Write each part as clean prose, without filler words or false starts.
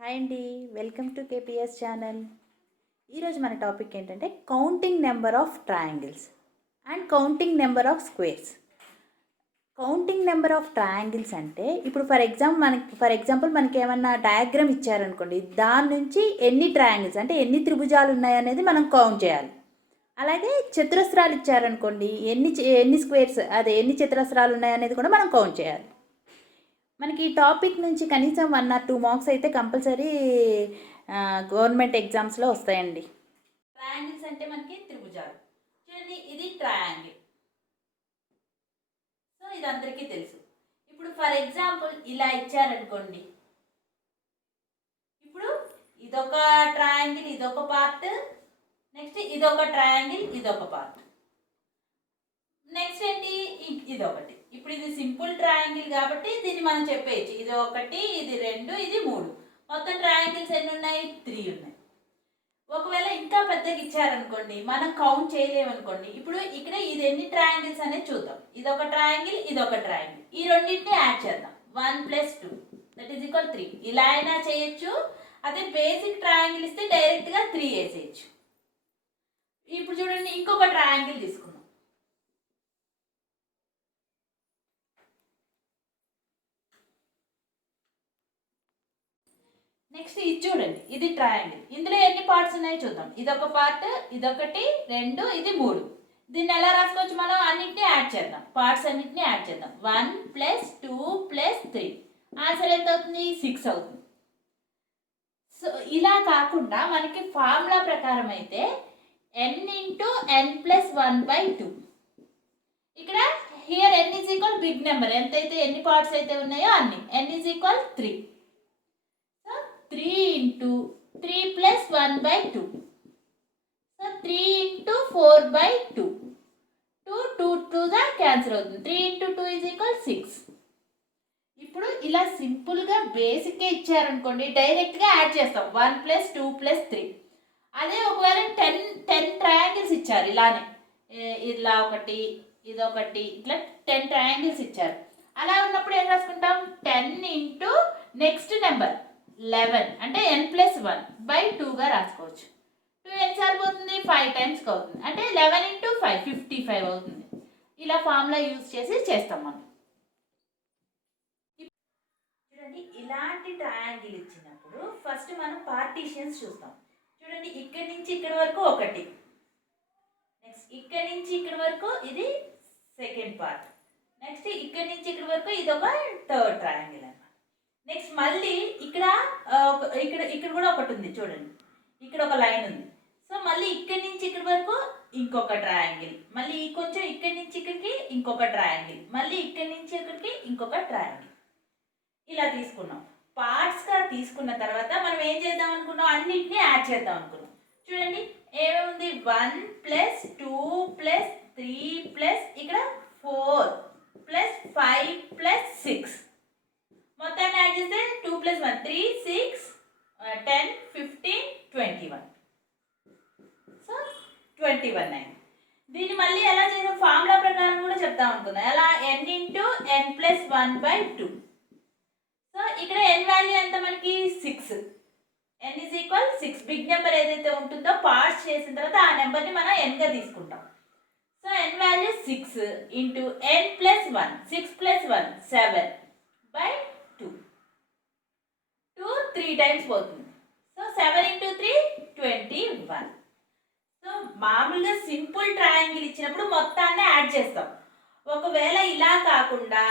Hi అండి, welcome to KPS channel. ఈరోజు మన టాపిక్ ఏంటంటే counting number of triangles and counting number of squares. Counting number of triangles అంటే ఇప్పుడు for example మనకి ఏమన్నా డయాగ్రామ్ ఇచ్చారనుకోండి, దాని నుంచి ఎన్ని ట్రయాంగిల్స్ అంటే ఎన్ని త్రిభుజాలు ఉన్నాయనేది మనం కౌంట్ చేయాలి. అలాగే చతురస్రాలు ఇచ్చారనుకోండి, ఎన్ని స్క్వేర్స్ అదే ఎన్ని చతురస్రాలు ఉన్నాయనేది కూడా మనం కౌంట్ చేయాలి. మనకి ఈ టాపిక్ నుంచి కనీసం 1 or 2 మార్క్స్ అయితే కంపల్సరీ గవర్నమెంట్ ఎగ్జామ్స్లో వస్తాయండి. ట్రయాంగిల్స్ అంటే మనకి త్రిభుజాలు. చూడండి, ఇది ట్రయాంగిల్. సో ఇది అందరికీ తెలుసు. ఇప్పుడు ఫర్ ఎగ్జాంపుల్ ఇలా ఇచ్చారనుకోండి, ఇప్పుడు ఇదొక ట్రయాంగిల్, ఇదొక పార్ట్, నెక్స్ట్ ఇదొక ట్రయాంగిల్, ఇదొక పార్ట్, నెక్స్ట్ ఏంటి ఇదొకటి. ఇప్పుడు ఇది సింపుల్ ట్రయాంగిల్ కాబట్టి దీన్ని మనం చెప్పేయచ్చు, ఇది 1, ఇది 2, ఇది 3. మొత్తం ట్రయాంగిల్స్ ఎన్ని ఉన్నాయి? 3 ఉన్నాయి. ఒకవేళ ఇంకా పెద్దగా ఇచ్చారనుకోండి, మనం కౌంట్ చేయలేమనుకోండి, ఇప్పుడు ఇక్కడ ఇది ఎన్ని ట్రయాంగిల్స్ అనేది చూద్దాం. ఇదొక ట్రయాంగిల్, ఇదొక ట్రయాంగిల్, ఈ రెండింటిని యాడ్ చేద్దాం. 1 + 2 = 3. ఇలా అయినా చేయొచ్చు. అదే బేసిక్ ట్రయాంగిల్ ఇస్తే డైరెక్ట్గా 3 వేసేయచ్చు. ఇప్పుడు చూడండి, ఇంకొక ట్రయాంగిల్ తీసుకుందాం. నెక్స్ట్ ఇది చూడండి, ఇది ట్రయాంగిల్. ఇందులో ఎన్ని పార్ట్స్ ఉన్నాయో చూద్దాం. ఇదొక పార్ట్, ఇదొకటి, 2, ఇది 3. దీన్ని ఎలా రాసుకోవచ్చు? మనం అన్నింటినీ యాడ్ చేద్దాం, పార్ట్స్ అన్నింటినీ యాడ్ చేద్దాం. 1 + 2 + 3 ఆన్సర్ ఎంత అవుతుంది? 6 అవుతుంది. సో ఇలా కాకుండా మనకి ఫార్ములా ప్రకారం అయితే n × n + 1/2. ఇక్కడ హియర్ n = బిగ్ నెంబర్, ఎంతైతే ఎన్ని పార్ట్స్ అయితే ఉన్నాయో అన్ని. n = 3. 3 × 3 + 1/2. సో 3 × 4/2. 2 క్యాన్సిల్ అవుతుంది. 3 × 2 = 6. ఇప్పుడు ఇలా సింపుల్గా బేసిక్గా ఇచ్చారనుకోండి, డైరెక్ట్గా యాడ్ చేస్తాం. 1 + 2 + 3. అదే ఒకవేళ 10 ట్రయాంగిల్స్ ఇచ్చారు, ఇలానే ఇలా ఒకటి, ఇదొకటి, ఇట్లా 10 ట్రయాంగిల్స్ ఇచ్చారు. అలా ఉన్నప్పుడు ఏం రాసుకుంటాం? 10 × నెక్స్ట్ నెంబర్ 11 అంటే n + 1/2గా రాసుకోవచ్చు. 2 ఎన్నిసార్లు పోతుంది? 5 టైమ్స్ అవుతుంది. అంటే 11 × 5 55 అవుతుంది. ఇలా ఫార్ములా యూజ్ చేసి చేస్తాం మనం. చూడండి, ఇలాంటి ట్రయాంగిల్ ఇచ్చినప్పుడు ఫస్ట్ మనం పార్టీషన్స్ చూస్తాం. చూడండి, ఇక్కడి నుంచి ఇక్కడి వరకు ఒకటి, నెక్స్ట్ ఇక్కడి నుంచి ఇక్కడి వరకు ఇది సెకండ్ పార్ట్, నెక్స్ట్ ఇక్కడి నుంచి ఇక్కడి వరకు ఇది ఒక థర్డ్ ట్రయాంగిల్ అన్నమాట. నెక్స్ట్ మళ్ళీ ఇక్కడ ఇక్కడ కూడా ఒకటి ఉంది. చూడండి, ఇక్కడ ఒక లైన్ ఉంది. సో మళ్ళీ ఇక్కడి నుంచి ఇక్కడి వరకు ఇంకొక ట్రయాంగిల్, మళ్ళీ కొంచెం ఇక్కడి నుంచి ఇక్కడికి ఇంకొక ట్రయాంగిల్, మళ్ళీ ఇక్కడి నుంచి ఇక్కడికి ఇంకొక ట్రయాంగిల్. ఇలా తీసుకున్నాం. పార్ట్స్గా తీసుకున్న తర్వాత మనం ఏం చేద్దాం అనుకున్నాం? అన్నింటినీ యాడ్ చేద్దాం అనుకున్నాం. చూడండి, ఏముంది? 1 + 2 + 3 ఇక్కడ 4 + 5 + 6. మొత్తాన్ని యాడ్ చేస్తే 2 + 1 3 6 10 15 21. సో 21 అయింది. దీన్ని మళ్ళీ ఎలా చేసాం? ఫార్ములా ప్రకారం కూడా చెప్తాం అనుకున్నాం. ఎలా? n × n + 1/2. సో ఇక్కడ n వాల్యూ ఎంత మనకి? 6. n = 6. బిగ్ నెంబర్ ఏదైతే ఉంటుందో పార్ట్స్ చేసిన తర్వాత ఆ నెంబర్ని మనం nగా తీసుకుంటాం. So n value 6 × n + 1. 6 + 1 7/2. 2 3 times పోతుంది. సో 7 × 3 21. సో మామూలుగా సింపుల్ ట్రయాంగిల్ ఇచ్చినప్పుడు మొత్తాన్ని యాడ్ చేస్తాం. ఒకవేళ ఇలా కాకుండా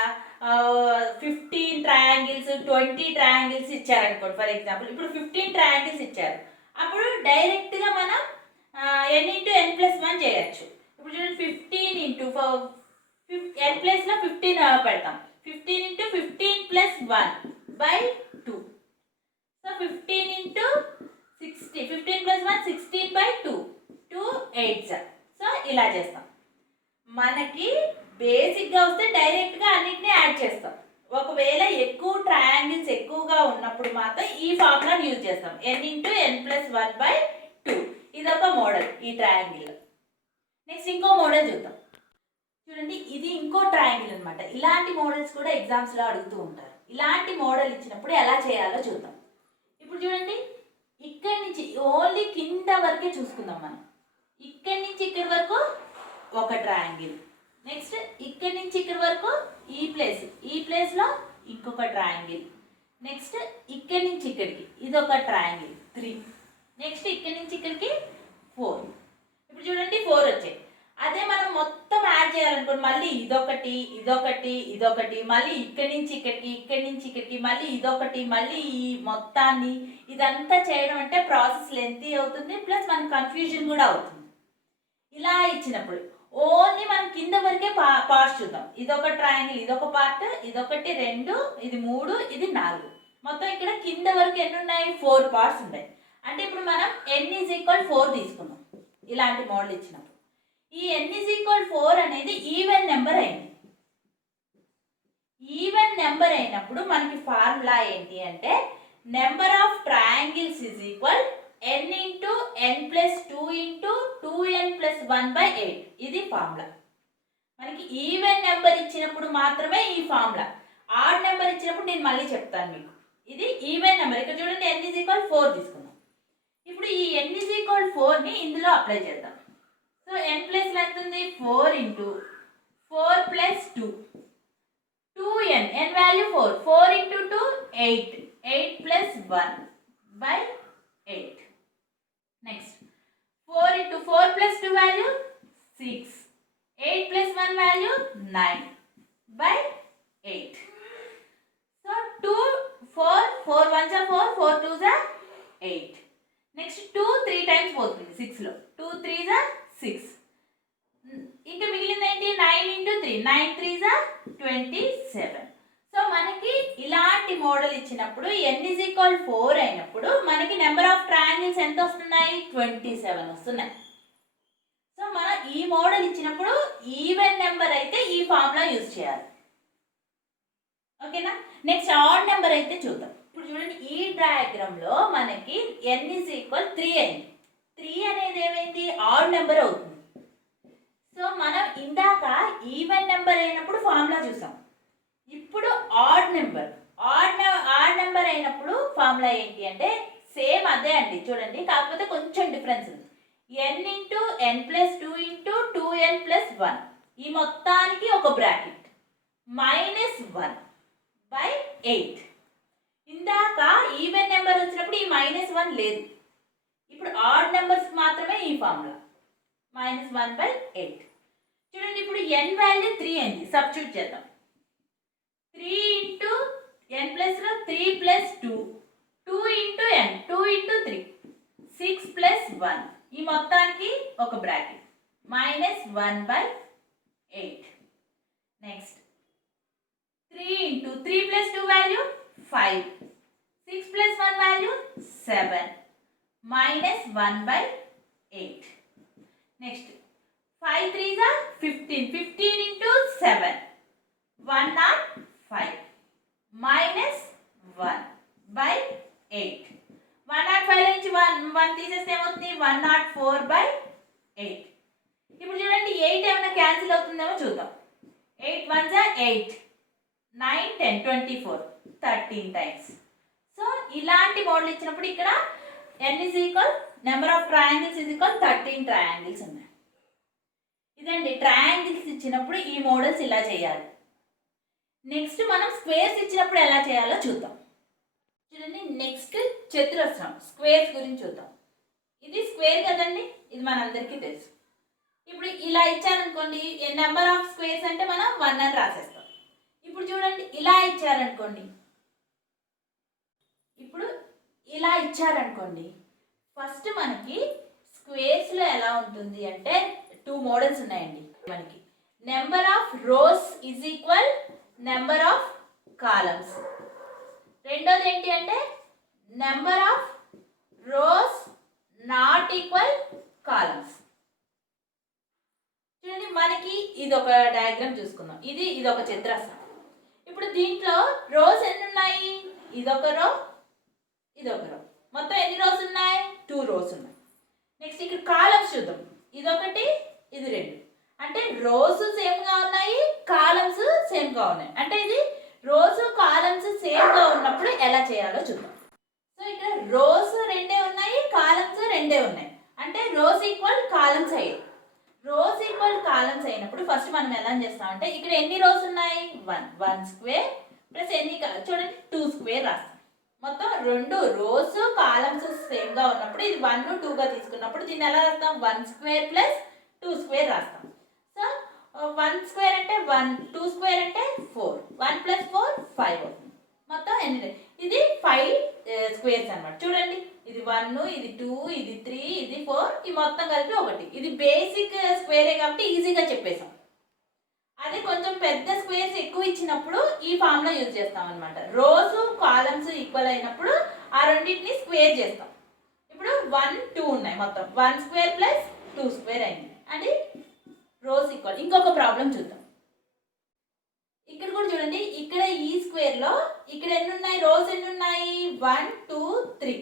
15 ట్రయాంగిల్స్ 20 ట్రయాంగిల్స్ ఇచ్చారనుకోండి. ఫర్ ఎగ్జాంపుల్ ఇప్పుడు 15 ట్రయాంగిల్స్ ఇచ్చారు, అప్పుడు డైరెక్ట్గా మనం n × n + 1 చేయొచ్చు. ఇప్పుడు చూడండి, 15 × n ప్లేస్లో 15 పెడతాం. 15 × 15 + 1/2. సో 15 × 16 15 + 1 16/2. 2 8s. సో ఇలా చేస్తాం. మనకి బేసిక్గా వస్తే డైరెక్ట్గా అన్నింటినీ యాడ్ చేస్తాం. ఒకవేళ ఎక్కువ ట్రయాంగిల్స్ ఎక్కువగా ఉన్నప్పుడు మాత్రం ఈ ఫార్ములాని యూజ్ చేస్తాం. n × n + 1/2. ఇదొక మోడల్ ఈ ట్రయాంగిల్. నెక్స్ట్ ఇంకో మోడల్ చూద్దాం. చూడండి, ఇది ఇంకో ట్రయాంగిల్ అనమాట. ఇలాంటి మోడల్స్ కూడా ఎగ్జామ్స్లో అడుగుతూ ఉంటారు. ఇలాంటి మోడల్ ఇచ్చినప్పుడు ఎలా చేయాలో చూద్దాం. ఇప్పుడు చూడండి ఇక్కడి నుంచి ఓన్లీ కింద వరకే చూసుకుందాం మనం. ఇక్కడి నుంచి ఇక్కడి వరకు ఒక ట్రయాంగిల్. నెక్స్ట్ ఇక్కడి నుంచి ఇక్కడి వరకు ఈ ప్లేస్లో ఇంకొక ట్రయాంగిల్. నెక్స్ట్ ఇక్కడి నుంచి ఇక్కడికి ఇదొక ట్రయాంగిల్ 3. నెక్స్ట్ ఇక్కడి నుంచి ఇక్కడికి 4. ఇప్పుడు చూడండి 4 వచ్చాయి. అదే మనం మొత్తం యాడ్ చేయాలనుకోండి మళ్ళీ ఇదొకటి మళ్ళీ ఇక్కడి నుంచి ఇక్కడికి మళ్ళీ ఇదొకటి మళ్ళీ ఈ మొత్తాన్ని ఇదంతా చేయడం అంటే ప్రాసెస్ లెంతీ అవుతుంది, ప్లస్ మనకు కన్ఫ్యూజన్ కూడా అవుతుంది. ఇలా ఇచ్చినప్పుడు ఓన్లీ మనం కింద వరకే పార్ట్స్ చూద్దాం. ఇదొక ట్రయాంగిల్, ఇదొక పార్ట్, ఇదొకటి 2, ఇది 3, ఇది 4. మొత్తం ఇక్కడ కింద వరకు ఎన్ని ఉన్నాయి? 4 పార్ట్స్ ఉన్నాయి. అంటే ఇప్పుడు మనం n = 4 తీసుకున్నాం ఇలాంటి మోడల్ ఇచ్చినప్పుడు. ఈ n = 4 అనేది ఈవెన్ నెంబర్ అయింది. ఈవెన్ నెంబర్ అయినప్పుడు మనకి ఫార్ములా ఏంటి అంటే number of triangles n × n + 2 × 2n + 1/8. ఇది ఫార్ములా. మనకి ఈవెన్ నెంబర్ ఇచ్చినప్పుడు మాత్రమే ఈ ఫార్ములా. ఆడ్ నెంబర్ ఇచ్చినప్పుడు నేను మళ్ళీ చెప్తాను మీకు. ఇది ఈవెన్ నెంబర్. ఇక్కడ చూడండి n = 4 తీసుకున్నాం. ఇప్పుడు ఈ n = 4ని ఇందులో అప్లై చేద్దాం. సో n ప్లేస్లో ఎంత ఉంది? 4 × 4 + 2 2n. n value 4. 4 × 2 8. 8 + 1/8. Next 4 × 4 + 2 value 6. 8 + 1 value 9/8. So 2 4 4 1 4 4 2 8. Next 2 3 times పోతుంది 6లో. 2 3 6. ఇంకా మిగిలింది ఏంటి? 9 × 3 9 3 27. సో మనకి ఇలాంటి మోడల్ ఇచ్చినప్పుడు n = 4 అయినప్పుడు మనకి నెంబర్ ఆఫ్ ట్రయాంగిల్స్ ఎంత వస్తున్నాయి? 27 వస్తున్నాయి. సో మనం ఈ మోడల్ ఇచ్చినప్పుడు ఈవెన్ నెంబర్ అయితే ఈ ఫార్ములా యూజ్ చేయాలి. ఓకేనా? నెక్స్ట్ ఆడ్ నెంబర్ అయితే చూద్దాం. ఇప్పుడు చూడండి ఈ డయాగ్రామ్లో మనకి n = 3 అయింది. 3 అనేది ఏమైంది? ఆడ్ నెంబర్ అవుతుంది. సో మనం ఇందాక ఈవెన్ నెంబర్ అయినప్పుడు ఫార్ములా చూసాం. ఇప్పుడు ఆడ్ నెంబర్ అయినప్పుడు ఫార్ములా ఏంటి అంటే సేమ్ అదే అండి. చూడండి కాకపోతే కొంచెం డిఫరెన్స్ ఉంది. n × n + 2 × 2n + 1. ఈ మొత్తానికి ఒక బ్రాకెట్ -1/8. ఇందాక ఈవెన్ నెంబర్ వచ్చినప్పుడు ఈ -1 లేదు. ఇప్పుడు ఆడ్ నెంబర్స్ మాత్రమే ఈ ఫార్ములా -1/8. చూడండి ఇప్పుడు n వాల్యూ 3 అయింది. సబ్స్టిట్యూట్ చేద్దాం. 3 × n ప్లస్లో 3 + 2 2 × n 2 × 3 6 + 1. ఈ మొత్తానికి ఒక bracket -1/8. Next 3 × 3 + 2 value 5. 6 + 1 value 7 -1/8. Next 5 3 15. 15 × 7 105 -1/8. 105 నుంచి 1 తీసేస్తే ఏమవుతుంది? 104/8. ఇప్పుడు చూడండి 8 ఏమైనా క్యాన్సిల్ అవుతుందేమో చూద్దాం. 8 1 8 9 10 24 13 టైమ్స్. సో ఇలాంటి మోడల్ ఇచ్చినప్పుడు ఇక్కడ n number of triangles 13 triangles ఉన్నాయి. ఇదండి ట్రయాంగిల్స్ ఇచ్చినప్పుడు ఈ మోడల్స్ ఇలా చేయాలి. నెక్స్ట్ మనం స్క్వేర్స్ ఇచ్చినప్పుడు ఎలా చేయాలో చూద్దాం. చూడండి నెక్స్ట్ చతురస్రం స్క్వేర్స్ గురించి చూద్దాం. ఇది స్క్వేర్ కదండి, ఇది మనందరికీ తెలుసు. ఇప్పుడు ఇలా ఇచ్చారనుకోండి నెంబర్ ఆఫ్ స్క్వేర్స్ అంటే మనం 1 అని రాసేస్తాం. ఇప్పుడు చూడండి ఇలా ఇచ్చారనుకోండి ఫస్ట్ మనకి స్క్వేర్స్లో ఎలా ఉంటుంది అంటే 2 మోడల్స్ ఉన్నాయండి. మనకి number of rose = number of columns. రెండోది ఏంటి అంటే number of rose not equal columns. చూడండి మనకి ఇది ఒక డయాగ్రామ్ చూసుకుందాం. ఇది ఒక చతురస్రం. ఇప్పుడు దీంట్లో రోస్ ఎన్ని ఉన్నాయి? ఇదొక రో, ఇదొక రో. మొత్తం ఎన్ని రోస్ ఉన్నాయి? 2 రోస్ ఉన్నాయి. నెక్స్ట్ ఇక్కడ కాలమ్స్ చూద్దాం. ఇదొకటి, ఇది 2. అంటే రోస్ సేమ్గా ఉన్నాయి, కాలమ్స్ సేమ్గా ఉన్నాయి. అంటే ఇది రోస్ కాలమ్స్ సేమ్గా ఉన్నప్పుడు ఎలా చేయాలో చూద్దాం. సో ఇక్కడ రోస్ రెండే ఉన్నాయి, కాలమ్స్ రెండే ఉన్నాయి. అంటే రోస్ ఈక్వల్ కాలమ్స్ అయ్యాయి. రోస్ ఈక్వల్ కాలమ్స్ అయినప్పుడు ఫస్ట్ మనం ఎలా చేస్తామంటే ఇక్కడ ఎన్ని రోస్ ఉన్నాయి, 1 స్క్వేర్ ప్లస్ ఎన్ని చూడండి 2 స్క్వేర్ రాస్తాం. మొత్తం 2 రోస్ కాలమ్స్ సేమ్గా ఉన్నప్పుడు ఇది 1 2గా తీసుకున్నప్పుడు దీన్ని ఎలా రాస్తాం, 1 స్క్వేర్ ప్లస్ 2 స్క్వేర్ రాస్తాం. సో 1 స్క్వేర్ అంటే 1, 2 స్క్వేర్ అంటే 4, 1 ప్లస్ 4 5 అవుతుంది. మొత్తం ఎన్ని, ఇది 5 స్క్వేర్స్ అనమాట. చూడండి ఇది 1, ఇది 2, ఇది 3, ఇది 4, ఈ మొత్తం కలిపి 1. ఇది బేసిక్ స్క్వేరే కాబట్టి ఈజీగా చెప్పేసాం. అదే కొంచెం పెద్ద స్క్వేర్స్ ఎక్కువ ఇచ్చినప్పుడు ఈ ఫార్ములా యూజ్ చేస్తాం అనమాట. రోస్ కాలమ్స్ ఈక్వల్ అయినప్పుడు ఆ రెండింటిని స్క్వేర్ చేస్తాం. ఇప్పుడు 1 2 ఉన్నాయి, మొత్తం 1 స్క్వేర్ ప్లస్ 2 స్క్వేర్ అయింది. అది రోస్ ఈక్వల్. ఇంకొక ప్రాబ్లం చూద్దాం. ఇక్కడ కూడా చూడండి, ఇక్కడ ఈ స్క్వేర్ లో ఇక్కడ ఎన్ని ఉన్నాయి, రోస్ ఎన్ని ఉన్నాయి, 1 2 3,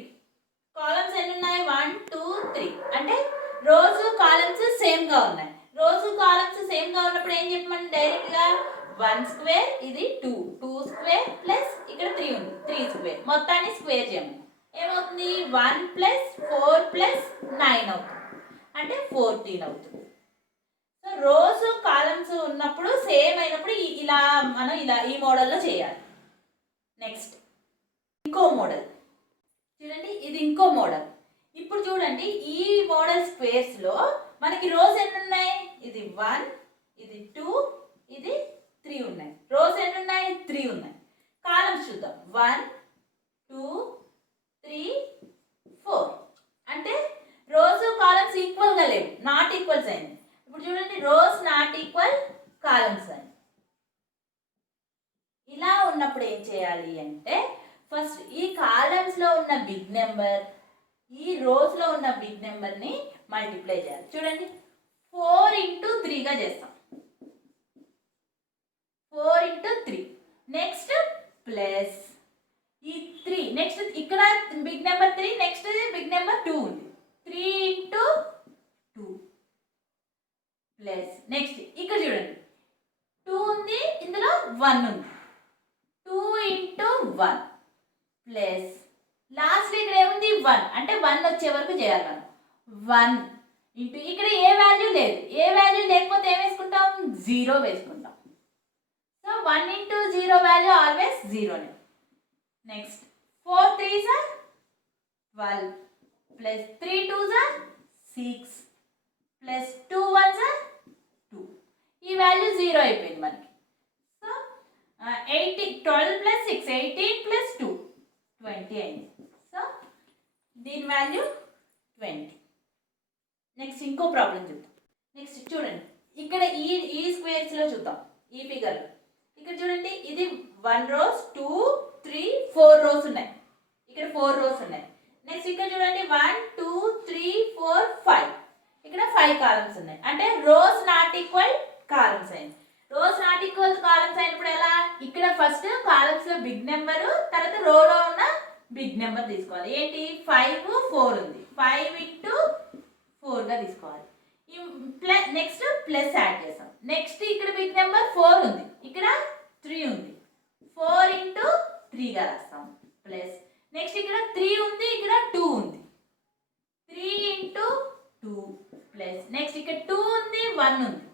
కాలమ్స్ ఎన్ని ఉన్నాయి, 1 2 3. అంటే రోస్ కాలమ్స్ సేమ్ గా ఉన్నాయి. రోస్ కాలమ్స్ సేమ్ గా ఉన్నప్పుడు ఏం చెప్పమని డైరెక్ట్ గా 1 స్క్వేర్ ఇది 2 స్క్వేర్ ప్లస్ ఇక్కడ 3 ఉంది 3 స్క్వేర్, మొత్తాన్ని స్క్వేర్ చేయము. ఏమవుతుంది, 1 ప్లస్ 4 ప్లస్ 9 అవుతుంది. అంటే 14 అవుతుంది. సో రోస్ కాలమ్స్ ఉన్నప్పుడు సేమ్ అయినప్పుడు ఇలా మనం ఈ మోడల్లో చేయాలి. నెక్స్ట్ ఇంకో మోడల్ చూడండి, ఇది ఇంకో మోడల్. ఇప్పుడు చూడండి ఈ మోడల్ స్క్వేర్స్ లో మనకి రోస్ ఎన్ని ఉన్నాయి, ఇది 1, ఇది 2, ఇది 3 ఉన్నాయి. రోస్ ఎన్ని ఉన్నాయి, 3 ఉన్నాయి. కాలమ్స్ చూద్దాం, 1 2 3 4. అంటే రోస్ కాలమ్స్ ఈక్వల్ గా లేవు, నాట్ ఈక్వల్స్ అయింది. ఇప్పుడు చూడండి రోస్ నాట్ ఈక్వల్ కాలమ్స్ అని. ఇలా ఉన్నప్పుడు ఏం చేయాలి అంటే ఫస్ట్ ఈ కాలమ్స్ లో ఉన్న బిగ్ నెంబర్ ఈ రోస్ లో ఉన్న బిగ్ నెంబర్ ని మల్టిప్లై చేయాలి. చూడండి 4 ఇంటూ 3గా చేస్తాం, 4 ఇంటూ 3. నెక్స్ట్ ప్లస్ ఈ 3, నెక్స్ట్ ఇక్కడ big number 3, next big number 2 ఉంది, 3 ఇంటూ 2 ప్లస్ నెక్స్ట్ ఇక్కడ చూడండి 2 ఉంది, ఇందులో 1 ఉంది, 2 ఇంటూ 1 ప్లస్ లాస్ట్ ఇక్కడ ఏముంది 1, అంటే 1 వచ్చే వరకు చేయాలి మనం. 1 ఇంటూ ఇక్కడ ఏ వాల్యూ లేదు, ఏ వాల్యూ లేకపోతే ఏం వేసుకుంటాం, 0 వేసుకుంటాం. సో 1 ఇంటూ 0 వాల్యూ ఆల్వేస్ 0నే. Next 4 3s are 12 plus 3 2s are 6 plus 2 1s are 2. ఈ వాల్యూ 0 అయిపోయింది మనకి. సో 12 ప్లస్ 6 18 ప్లస్ 2 20 అయింది. సో దీని వాల్యూ 20. నెక్స్ట్ ఇంకో ప్రాబ్లం చూద్దాం. నెక్స్ట్ చూడండి ఇక్కడ ఈ స్క్వేర్స్ లో చూద్దాం, ఈ ఫిగర్ లో. ఇక్కడ చూడండి ఇది 1 రోస్ 2 3 4 రోస్ ఉన్నాయి, ఇక్కడ 4 రోస్ ఉన్నాయి. నెక్స్ట్ ఇక్కడ చూడండి 1 2 3 4 5, ఇక్కడ 5 కాలమ్స్ ఉన్నాయి. అంటే రోస్ నాట్ ఈక్వల్ కాలమ్స్ అయింది. రోస్ నాట్ ఈక్వల్ కాలమ్స్ అయినప్పుడు ఎలా, ఇక్కడ ఫస్ట్ కాలమ్స్ లో బిగ్ నెంబర్, తర్వాత రోలో ఉన్న బిగ్ నెంబర్ తీసుకోవాలి. ఏంటి 5 4 ఉంది, 5 ఇంటూ 4గా తీసుకోవాలి. నెక్స్ట్ ప్లస్ యాడ్ చేస్తాం. నెక్స్ట్ ఇక్కడ బిగ్ నెంబర్ 4 ఉంది, ఇక్కడ 3 ఉంది, 4 ఇంటూ 3గా రాస్తాం. ప్లస్ నెక్స్ట్ ఇక్కడ 3 ఉంది, ఇక్కడ 2 ఉంది, 3 ఇంటూ 2 ప్లస్ నెక్స్ట్ ఇక్కడ 2 ఉంది 1 ఉంది,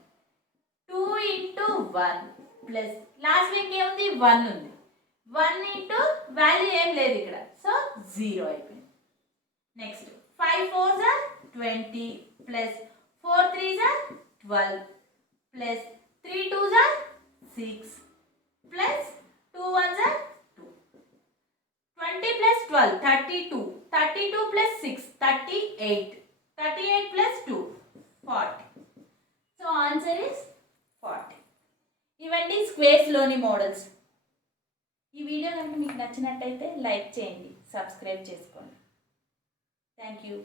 2 ఇంటూ 1 ప్లస్ లాస్ట్ వీక్ ఏముంది 1 ఉంది, 1 ఇంటూ వాల్యూ ఏం లేదు ఇక్కడ, సో 0 అయిపోయింది. Next 5 4s are 20 plus 4 3s are 12 plus 3 2s are 6 plus 2 1s are 2. 20 plus 12 32, 32 plus 6 38, 38 plus 2 40. So answer is 40. ఇవన్నీ స్క్వేర్స్ లోని మోడల్స్. ఈ వీడియో కనుక మీకు నచ్చినట్టయితే లైక్ చేయండి, సబ్స్క్రైబ్ చేసుకోండి. Thank you.